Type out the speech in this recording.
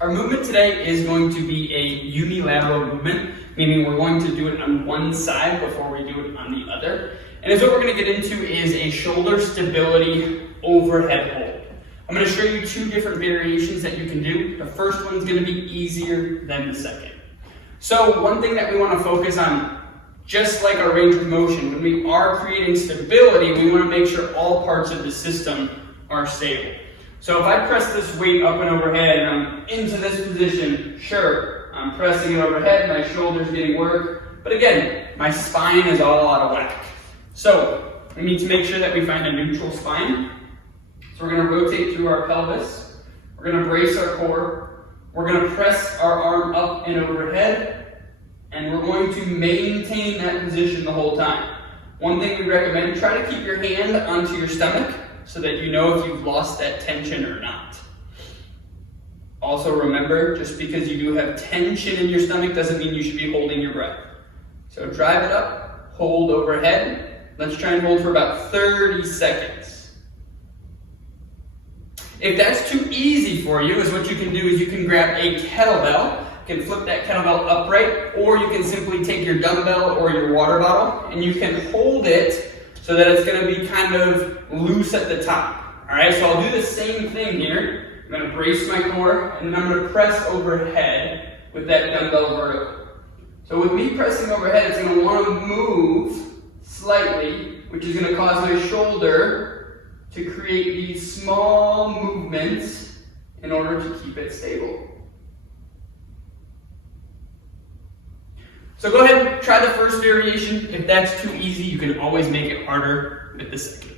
Our movement today is going to be a unilateral movement, meaning we're going to do it on one side before we do it on the other. And as what we're going to get into is a shoulder stability overhead hold. I'm going to show you two different variations that you can do. The first one's going to be easier than the second. So one thing that we want to focus on, just like our range of motion, when we are creating stability, we want to make sure all parts of the system are stable. So if I press this weight up and overhead and I'm into this position, sure, I'm pressing it overhead, my shoulder's getting work, but again, my spine is all out of whack. So we need to make sure that we find a neutral spine. So we're going to rotate through our pelvis, we're going to brace our core, we're going to press our arm up and overhead, and we're going to maintain that position the whole time. One thing we recommend, try to keep your hand onto your stomach so that you know if you've lost that tension or not. Also remember, just because you do have tension in your stomach doesn't mean you should be holding your breath. So drive it up, hold overhead. Let's try and hold for about 30 seconds. If that's too easy for you, is what you can do is you can grab a kettlebell. You can flip that kettlebell upright, or you can simply take your dumbbell or your water bottle and you can hold it so that it's going to be kind of loose at the top. Alright, so I'll do the same thing here. I'm going to brace my core and then I'm going to press overhead with that dumbbell vertical. So with me pressing overhead, it's going to want to move slightly, which is going to cause my shoulder to create these small movements in order to keep it stable. So go ahead and try the first variation. If that's too easy, you can always make it harder with the second.